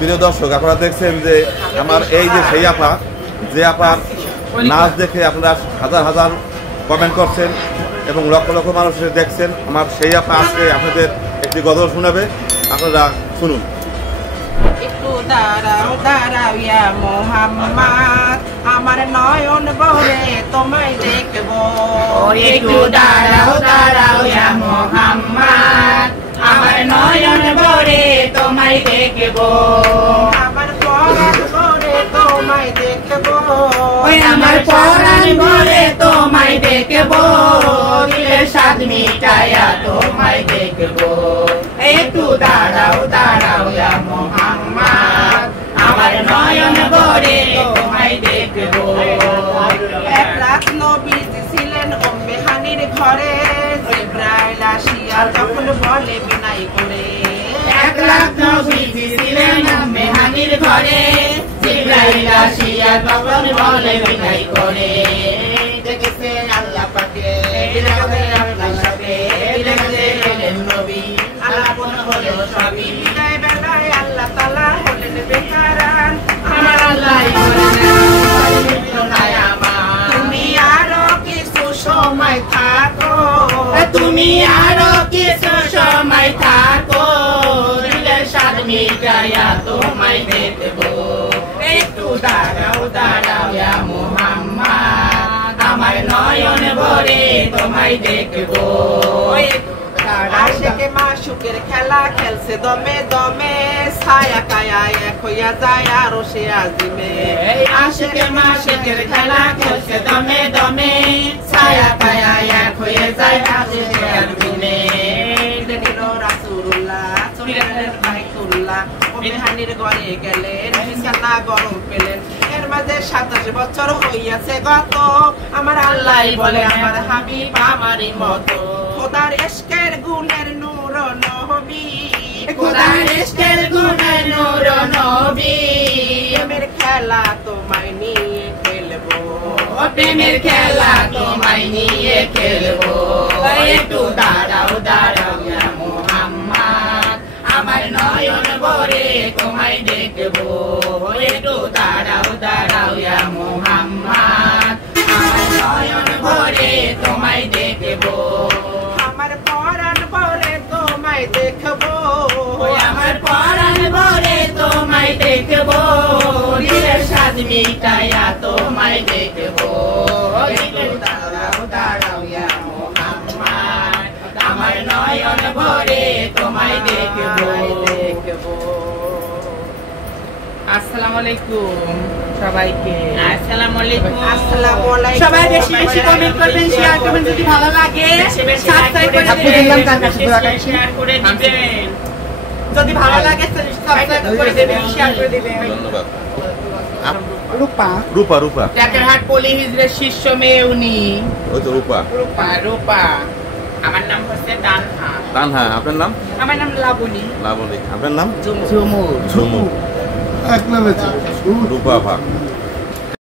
প্রিয় দর্শক, আপনারা দেখছেন যে আমার এই যে সেই আপা, যে আপার নাচ দেখে আপনারা হাজার হাজার কমেন্ট করছেন এবং লক্ষ লক্ষ মানুষ দেখছেন। আমার সেই আপা আজকে আপনাদের একটি গজল শোনাবে, আপনারা শুনুন। একটু দাঁড়াও দাঁড়াও ইয়া মোহাম্মদ, আমার নয়ন ভরে তোমায় দেখবো। একটু দাঁড়াও দাঁড়াও ইয়া মোহাম্মদ, আমার নয়ন ভরে তোমায় দেখবো। আমার পরাণ ভরে তোমায় দেখবো। আমার পরাণ ভরে তোমায় দেখবো। দিলের স্বাদ মিটায়া তোমায় দেখবো। একটু দাঁড়াও দাঁড়াও ইয়া মোহাম্মদ, আমার নয়ন ভরে তোমায় দেখবো। এক রাত নবীজি ছিলেন উম্মে হানির ঘরে, জিবরাইল আসিয়া যখন বলে বিনাই করে। এক রাত নবীজি ছিলেন উম্মে হানির ঘরে, জিবরাইল আসিয়া তখন বলে বিনাই করে। দেখেছেন আল্লাহ পাকে, দেখেছেন আপনার সাথে, দেখেছেন নবী, আলাপন হলো সবই। বিদায় বেলায় আল্লাহ তাআলা হলেন বেকারান, আমার আল্লাহই তুমি আরো কিছু সময় থাকো, তুমি আরো কিছু সময় থাকো। দিলের স্বাদ মিটায়া তোমায় দেখবো। একটু দাঁড়াও দাঁড়াও ইয়া মোহাম্মদ, আমার নয়ন ভরে তোমায় দেখবো। আশেকে মাশুকের খেলা খেলছে দমে দমে, ছায়া কায়া এক হইয়া যায় আরো সে আজিমে। আশেকে মাশুকের খেলা খেলছে দমে দমে, ছায়া কায়া এক হয়ে যায় আরো সে আজিমে। দেখিল রাসূলুল্লাহ চলিলেন বাইতুল্লাহ, উম্মে হানির ঘরে গেলেন, বিছানা গরম পেলেন। এর মাঝে 27 বছর হইয়াছে গত, আমার আল্লাহ বলে আমার হাবিব আমারই মতো। খোদার ইশকের গুণের নূর নবী, খোদার ইশকের গুণের নূর নবী। প্রেমের খেলা তোমায় নিয়ে খেলবো, প্রেমের খেলা তোমায় নিয়ে খেলবো। একটু দাঁড়াও দাঁড়াও ইয়া মোহাম্মদ, আমার নয়ন ভরে তোমায় দেখবো। একটু দাঁড়াও দাঁড়াও ইয়া মোহাম্মদ, আমার নয়ন ভরে তোমায় দেখবো। আমার পরাণ ভরে তোমায় দেখবো, আমার পরাণ ভরে তোমায় দেখবো। দিলের স্বাদ মিটায়া তোমায় দেখবো। একটু দাঁড়াও দাঁড়াও ইয়া মোহাম্মদ, আমার নয়ন ভরে তোমায় দেখবো। আসসালামু আলাইকুম সবাইকে। আসসালামু আলাইকুম। আসসালামু আলাইকুম। সবাই বেশি বেশি কমেন্ট করবেন, শেয়ার করবেন, যদি ভালো লাগে সাবস্ক্রাইব করে দিবেন। যদি ভালো লাগে সাবস্ক্রাইব করে দিবেন, শেয়ার করে দিবেন। ধন্যবাদ। রূপা রূপা রূপা টাকারহাট পলি হিজরের শীর্ষ মেয়ে উনি। ওই তো রূপা। রূপা রূপা। আমার নাম হচ্ছে তানহা। তানহা, আপনার নাম? আমার নাম লাবণী। লাবণী, আপনার নাম? ঝুমুর। ঝুমু। এক নামে রূপা আপা।